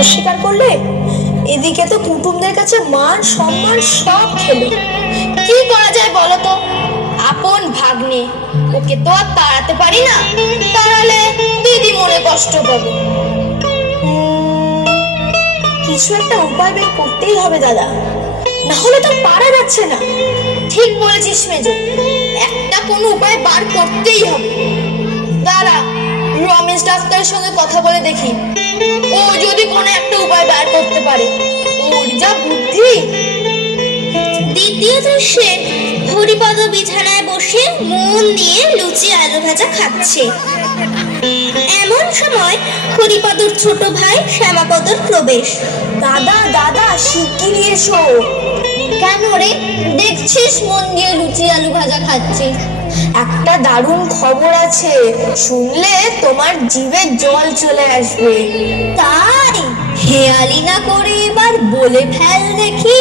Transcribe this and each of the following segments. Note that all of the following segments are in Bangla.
অস্বীকার করলে। এদিকে তো কুটুমদের কাছে মান সম্মান সব খেলো। কি করা যায় বলো তো? আপন ভাগ্নে, ওকে তো আর তাড়াতে পারি না, তাড়ালে দিদি মনে কষ্ট পাবে। কিছু একটা উপায় বের করতেই হবে দাদা, না হলে তো পারা যাচ্ছে না। ঠিক বলেছিস মেজো, একটা কোনো উপায় বার করতেই হবে। দাঁড়া, রমেশ ডাক্তারের সঙ্গে কথা বলে দেখি, ও যদি কোনো একটা উপায় বার করতে পারে। ওর যা বুদ্ধি। দ্বিতীয় দৃশ্যে হরিপদ বিছানায় বসে মন দিয়ে লুচি আলু ভাজা খাচ্ছে। এমন সময় হরিপদর ছোট ভাই শ্যামাপদর প্রবেশ। দাদা দাদা শিগগিরই এসো। কেন রে, দেখছিস মন দিয়ে লুচি আলু ভাজা খাচ্ছিস? একটা দারুণ খবর আছে, শুনলে তোমার জিভে জল চলে আসবে। তাই হেয়ালি না করে এবার বলে ফেল দেখি,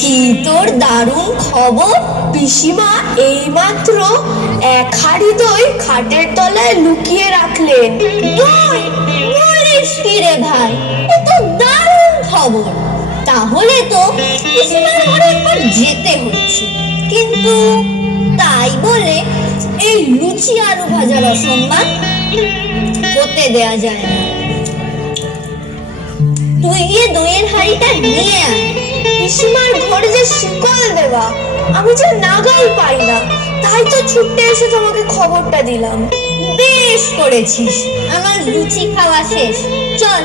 কি তোর দারুণ খবর? পিসিমা এইমাত্র এক হাঁড়ি দই খাটের তলায় লুকিয়ে রাখলেন। দই? বলিস কি রে ভাই, এ তো দারুণ খবর। তাহলে তো পিসিমার ঘরে একবার যেতে হচ্ছে, কিন্তু তাই বলে এই লুচি আলু ভাজার অসম্মান হতে দেয়া যায় না। তুই গিয়ে দইয়ের হাঁড়িটা নিয়ে আয়। পিসিমার ঘরে যে শিকল দেওয়া, আমি যে নাগাল পাই না, তাই তো ছুটে এসে তোমাকে খবরটা দিলাম। বেশ করেছিস, আমার লুচি খাওয়া শেষ। চল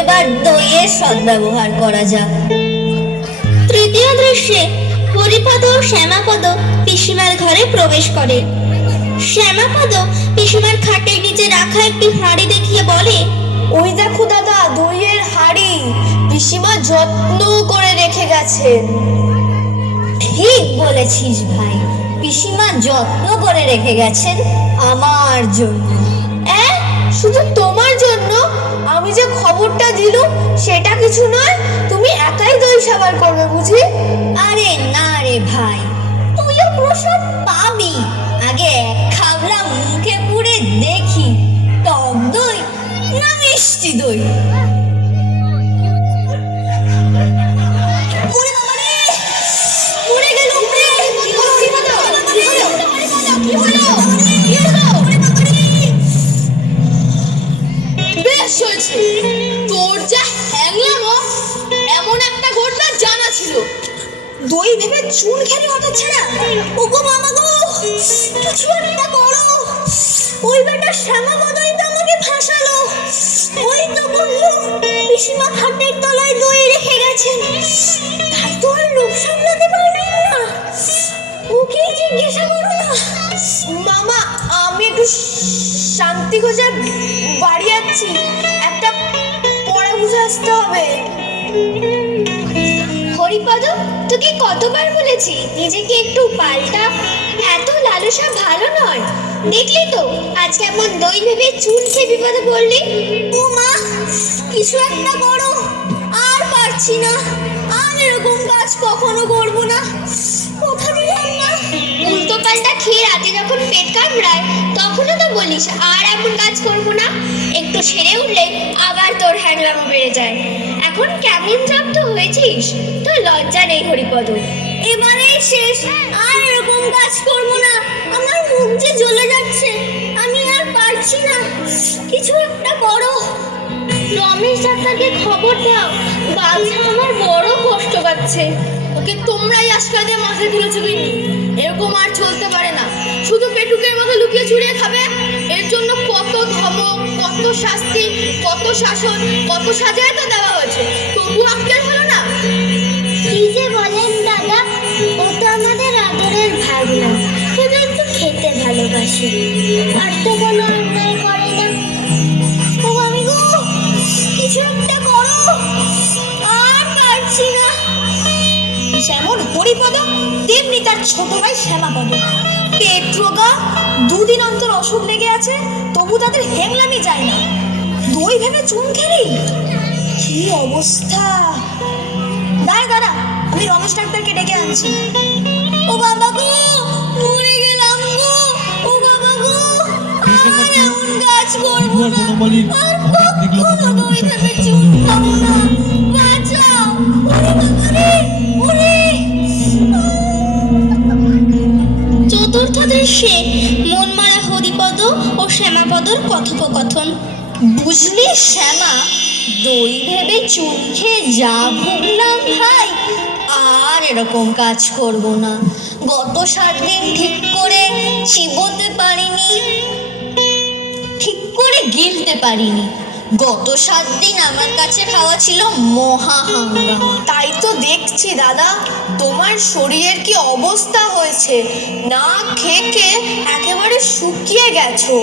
এবার দইয়ের সদ্ব্যবহার করা যাক। তৃতীয় দৃশ্যে হরিপদ ও শ্যামাপদ পিসিমার ঘরে প্রবেশ করে। শ্যামাপদ পিসিমার খাটের নিচে রাখা একটি হাঁড়ি দেখিয়ে বলে, ওই দেখো দাদা, দইয়ের হাঁড়ি পিসিমা যত্ন করে রেখে গেছেন। ঠিক বলেছিস ভাই, পিসিমা যত্ন করে রেখে গেছেন আমার জন্য। শুধু তোমার জন্য? আমি যে খবরটা দিলুম সেটা কিছু নয়, তুমি একাই দই সাবার করবে বুঝি? আরে না রে ভাই, তুইও প্রসাদ পাবি। আগে এক খাবলা মুখে পুরে দেখি, টক দই না মিষ্টি দই। ওরে বাবা রে, পড়ে গেল উপরে। কি হলো হরিপদ? কি হলো? কি হলো? কি হলো? ওরে বাবা রে! বেশ হয়েছে, তোর যা হ্যাংলামো, এমন একটা ঘটনা জানা ছিল। দই ভেবে চুন খেলে হঠাৎ না। ওগো মামা গো, কিছু একটা করো। ওই বেটা শ্যামাপদই তো আমাকে ফাঁসালো। ওই তো বললো পিসিমা খাটের তলায় দই রেখে গেছেন, তাই তো আর লোভ সামলাতে পারলাম না। ওকে জিজ্ঞাসা করো না। মামা, আমি একটু শান্তি খোঁজে বাড়ি যাচ্ছি, একটা পড়া বুঝে আসতে হবে। হরিপদ, তোকে কতবার বলেছি নিজেকে একটু পাল্টা, এত লালসা ভালো নয়। দেখলি তো আজ কেমন দই ভেবে চুল খেয়ে বিপদে পড়লি। ও মা, কিছু একটা করো, আর পারছি না। আর এরকম কাজ কখনো করবো না। কথা দিলাম না। উল্টো পাল্টা খেয়ে রাতে যখন পেট কামড়ায় তখনও তো বলিস আর এমন কাজ করবো না। একটু সেরে উঠলে আবার তোর হ্যাংলামো বেড়ে যায়। এখন কেমন জব্দ হয়েছিস, তোর লজ্জা নেই হরিপদ? এবারেই শেষ, আর এরকম কাজ করবো না। আমার মুখ যে জ্বলে যাচ্ছে, আমি আর পারছি না। কিছু একটা করো। রমেশ ডাক্তারকে খবর দাও, বাচ্চা আমার বড় কষ্ট পাচ্ছে। ওকে তোমরাই আশকা দিয়ে মাথায় তুলেছো কিন্তু, এরকম আর চলতে পারে না। শুধু পেটুকের মতো লুকিয়ে চুরিয়ে খাবে? এর জন্য কত ধমক, কত শাস্তি, কত শাসন, কত সাজায় তো দেওয়া হয়েছে, তবু আক্কেল হলো না। কি যে বলেন দাদা, ও তো আমাদের আদরের ভাগনা, শুধু একটু খেতে ভালোবাসে, আর তো কোনো অন্যায় করে না। ও আমি গো, কিছু একটা করো, আর পারছি না। যেমন হরিপদ তেমনি তার ছোট ভাই শ্যামাপদ। পেট রোগা, দুদিন অন্তর অসুখ লেগে আছে, তবু তাদের হেংলামি যায় না। দই ভেবে চুন খেলি, কি অবস্থা! দাঁড়া দাঁড়া, আমি রমেশ ডাক্তারকে ডেকে আনছি। ও বাবা গো, মরে গেলাম গো। ও বাবা গো, আর এমন কাজ করবো না। আর কখনো দই ভেবে চুন খাবো না। হরিপদর কথোপকথন। বুঝলি শ্যামা, দই ভেবে চুন খেয়ে যা ভুগলাম ভাই, আর এরকম কাজ করব না। গত 7 দিন ঠিক করে চিবোতে পারিনি, ঠিক করে গিলতে পারিনি। গত 7 দিন আমার কাছে খাওয়া ছিল মহা হাঙ্গামা। তাই তো দেখছি দাদা, তোমার শরীরের কি অবস্থা হয়েছে, না খেয়ে খেয়ে একেবারে শুকিয়ে গেছো।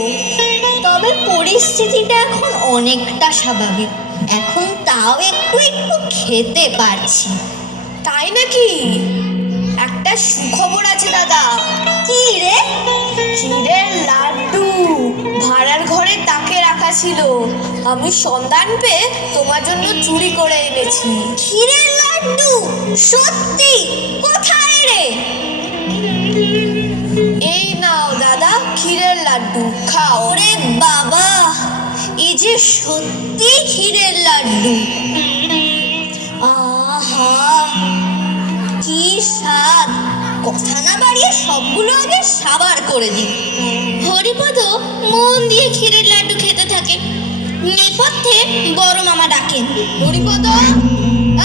তবে পরিস্থিতিটা এখন অনেকটা স্বাভাবিক, এখন তাও একটু একটু খেতে পারছি। তাই নাকি? একটা সুখবর আছে দাদা। কি রে? ক্ষীরের লাড্ডু ভাড়ার ঘরে তাকে রাখা ছিল, আমি সন্ধান পেয়ে তোমার জন্য চুরি করে এনেছি। ক্ষীরের লাড্ডু? সত্যি? কোথায় রে? এই নাও দাদা ক্ষীরের লাড্ডু, খাও। ওরে বাবা, এই যে সত্যি ক্ষীরের লাড্ডু! আহা, কি স্বাদ! কথা না বাড়িয়ে সবগুলো আগে সাবার করে দিই। হরিপদ মন দিয়ে ক্ষীরের লাড্ডু খেতে থাকে। নেপথ্যে বড় মামা ডাকেন, হরিপদ,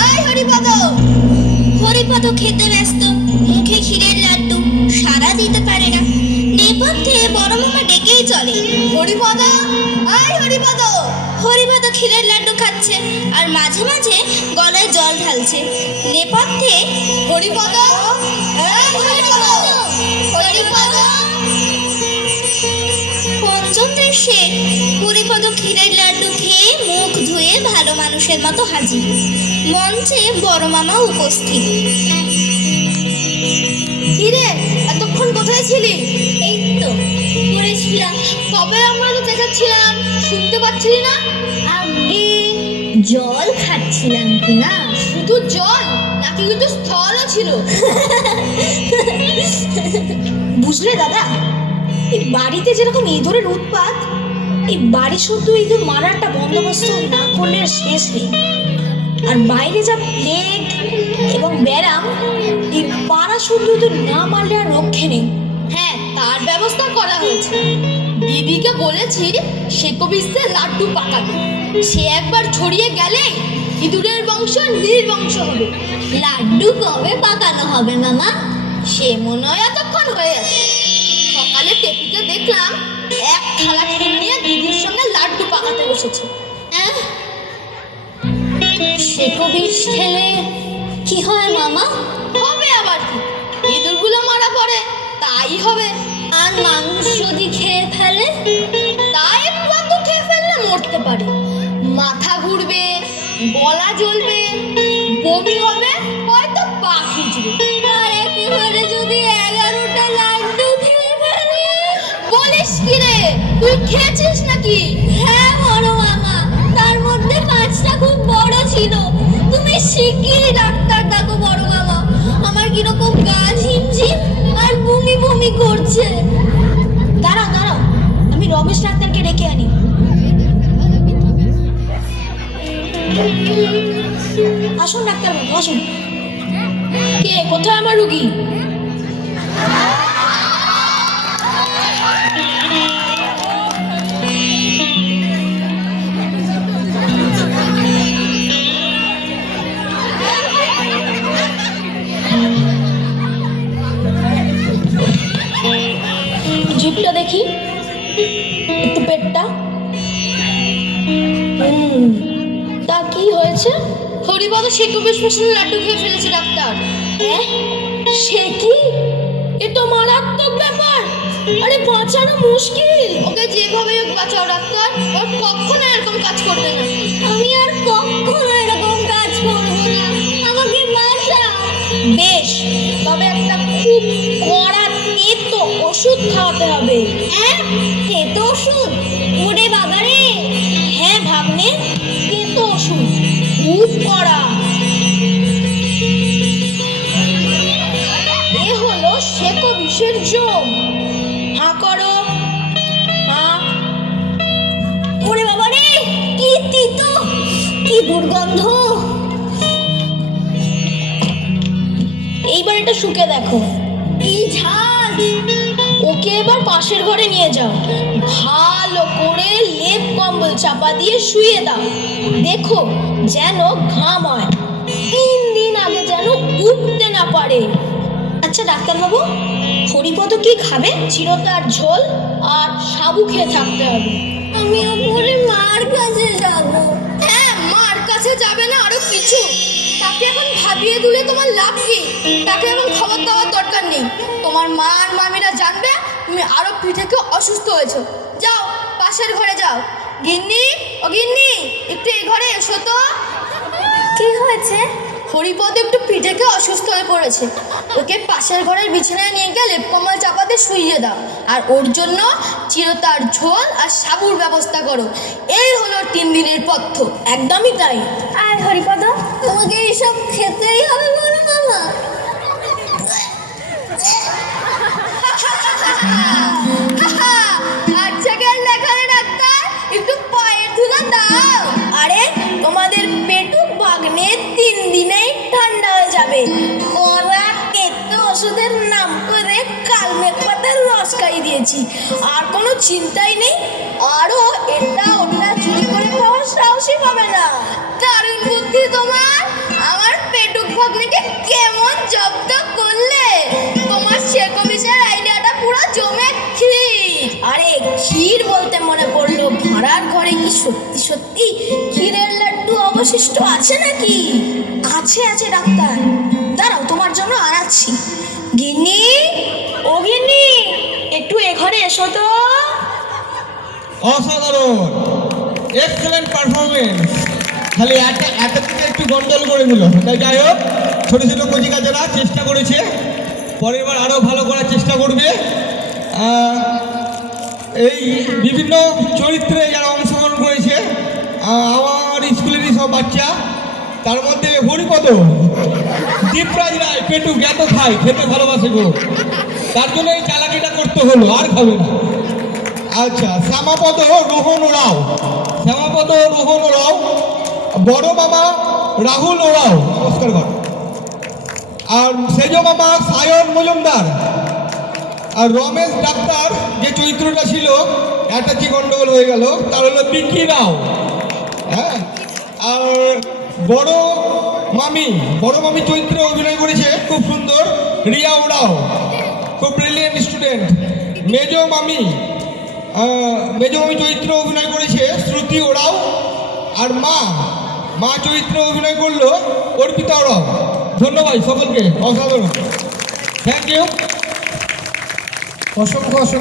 এই হরিপদ। হরিপদ খেতে ব্যস্ত, মুখে ক্ষীরের লাড্ডু, সাড়া দিতে পারে না। নেপথ্যে বড় মামা ডেকেই চলে, হরিপদ, এই হরিপদ। হরিপদ ক্ষীরের লাড্ডু খাচ্ছে আর মাঝে মাঝে গলায় জল ঢালছে। নেপথ্যে হরিপদ, এই হরিপদ, হরিপদ। পঞ্চম দৃশ্যে হরিপদ ক্ষীরের লাড্ডু খেয়ে মুখ ধুয়ে ভালো মানুষের মতো হাজির। মঞ্চে বড় মামা উপস্থিত। কিরে, এতক্ষণ কোথায় ছিলি? এই তো পড়েছিলাম। তবে আমরা তো দেখাচ্ছিলাম, শুনতে পাচ্ছিলি না? আগে জল খাচ্ছিলাম কি না? শুধু জল নাকি কিন্তু স্থলও ছিল? বুঝলে দাদা, এই বাড়িতে যেরকম ইঁদুরের উৎপাত, এই বাড়ি শুধু ইঁদুর মারার একটা বন্দোবস্ত না করলে আর শেষ নেই। আর বাইরে যা প্লেগ এবং ব্যারাম, এই পাড়া শুধু ইঁদুর না মারলে আর রক্ষে নেই। হ্যাঁ, তার ব্যবস্থা করা হয়েছে। দিদিকে বলেছি শেকবিস্তে লাড্ডু পাকাতে। সে একবার ছড়িয়ে গেলে ইঁদুরের বংশ নির্বংশ হবে। লাড্ডু কবে পাকানো হবে মামা? সে মনে হয় এতক্ষণ হয়ে গেছে। সকালে টেপিকে দেখলাম এক থালা ক্ষীর নিয়ে দিদির সঙ্গে লাড্ডু পাকাতে বসেছে। সেকো বিষ খেলে কি হয় মামা? হবে আবার কি, ইঁদুরগুলো মারা পড়ে তাই হবে। আর মানুষ যদি খেয়ে ফেলে? তাই একটু খেয়ে ফেললে মরতে পারে। মাথা ঘুরবে, গলা জ্বলবে, বমি হবে, হয়তো পা খিঁচবে। আর একেবারে যদি 11টা লাড্ডু খেয়ে ফেলে? বলিস কি রে, তুই খেয়েছিস নাকি? হ্যাঁ বড় মামা, তার মধ্যে 5টা খুব বড় ছিল। তুমি শিগগিরই ডাক্তার ডাকো বড় মামা, আমার কিরকম গা ঝিমঝিম আর বমি বমি করছে। দাঁড়াও দাঁড়াও, আমি রমেশ ডাক্তারকে ডেকে আনি। আসুন ডাক্তারবাবু, আসুন। কে, কোথায় আমার রুগী? জিভটা দেখি, একটু পেটটা। তা কি হয়েছে? হরিপদ শেকবিষ মেশানো লাড্ডু খেয়ে ফেলেছে ডাক্তার। সে কি? এ তো মারাত্মক ব্যাপার। আরে বাঁচানো মুশকিল। ওকে যেভাবে হোক বাঁচাও ডাক্তার, ওর কখনো এরকম কাজ করবে না। আমি আর কখনো এরকম কাজ করব না, আমাকে বাঁচাও। বেশ, তবে একটা খুব কড়া তেতো ওষুধ খাওয়াতে হবে। তেতো ওষুধ? ওরে বাবারে! হ্যাঁ ভাগ্নে, তেতো ওষুধ, খুব কড়া। এ হলো শেকো বিষের জম। হাঁ করো, হাঁ। ওরে বাবারে, কি তিতো, কি দুর্গন্ধ! এইবার এটা শুকে দেখো। কি ঝাঁজ! ও ওকে এবার পাশের ঘরে নিয়ে যাও, ভালো করে লেপ কম্বল চাপা দিয়ে শুয়ে দাও, দেখো যেন ঘাম হয়, 3 দিন আগে যেন উঠতে না পারে। আচ্ছা ডাক্তারবাবু, হরিপদ কি খাবে? চিরতার ঝোল আর সাবু খেয়ে থাকতে হবে। আমি ওপরে মার কাছে যাব। হ্যাঁ, মার কাছে যাবে না আরো কিছু? তাকে এখন ভাবিয়ে দিলে তোমার লাভ কি? তাকে এখন খবর দেওয়ার দরকার নেই। তোমার মা আর মামিরা জানবে তুমি আরো থেকে অসুস্থ হয়েছো। যাও পাশের ঘরে যাও। গিন্নি, ও গিন্নি, একটু এই ঘরে এসো তো। কি হয়েছে? হরিপদ একটু পিঠেকে অসুস্থ হয়ে পড়েছে, ওকে পাশের ঘরের বিছানায় নিয়ে গিয়ে লেপ কম্বল চাপাতে শুইয়ে দাও, আর ওর জন্য চিরতার ঝোল আর সাবুর ব্যবস্থা করো। এই হলো 3 দিনের পথ্য। একদমই তাই। আর হরিপদ, তোমাকে এইসব খেতেই হবে বড় মামা? আচ্ছা গেল দেখালে ডাক্তার, একটু পায়ের ধুলো দাও। আরে তোমাদের পেটুক ভাগ্নে 3 দিনেই ঠান্ডা হয়ে যাবে। ওরা পেটে ওষুধের নাম করে কালমেঘ পাতার রস খাইয়ে দিয়েছি, আর কোনো চিন্তাই নেই। আরও এটা ওটা চুরি করে খাওয়ার সাহসই পাবে না। দারুণ বুদ্ধি তোমার। আমার পেটুক ভাগ্নিকে কেমন জব্দ করলে। তোমার শেকো বিষয়ের আইডিয়াটা পুরো জমে ক্ষীর। আরে ক্ষীর বলতে মনে পড়লো, ভাড়ার ঘরে কি সত্যি সত্যি ক্ষীরের লাড্ডু অবশিষ্ট আছে নাকি? আছে আছে ডাক্তার, দাঁড়াও তোমার জন্য আনাচ্ছি। গিন্নি, ও গিন্নি, একটু এ ঘরে এসো তো। অসাধারণ, এক্সেলেন্ট পারফরমেন্স। খালি একটা দিকে একটু গন্ডল করে দিল। তাই যাই হোক, ছোটো ছোটো কচি কাচারা চেষ্টা করেছে, পরের বার আরও ভালো করার চেষ্টা করবে। এই বিভিন্ন চরিত্রে যারা অংশগ্রহণ করেছে আমার স্কুলেরই সব বাচ্চা, তার মধ্যে হরিপদ, দীপরাজ রায়, পেটুক এত খায়, খেতে ভালোবাসে গো, তার জন্য এই চালাকিটা করতে হলো, আর খাবে না। আচ্ছা, শ্যামাপদ রোহন ওরাও, শ্যামাপদ রোহন ওরাও, বড় মামা রাহুল ওরাও, নমস্কার কর। আর সেজ মামা সায়ন মজুমদার, আর রমেশ ডাক্তার যে চরিত্রটা ছিল, একটা যে গন্ডগোল হয়ে গেল, তার হলো বিকি রাও। হ্যাঁ, আর বড় মামি চরিত্রে অভিনয় করেছে খুব সুন্দর রিয়া ওরাও, খুব ব্রিলিয়েন্ট স্টুডেন্ট। মেজ মামি চরিত্রে অভিনয় করেছে শ্রুতি ওরাও, আর মা চরিত্রে অভিনয় করলো অর্পিতা ওরাও। ধন্যবাদ সকলকে, অসাধারণ, থ্যাংক ইউ, অসংখ্য অসংখ্য।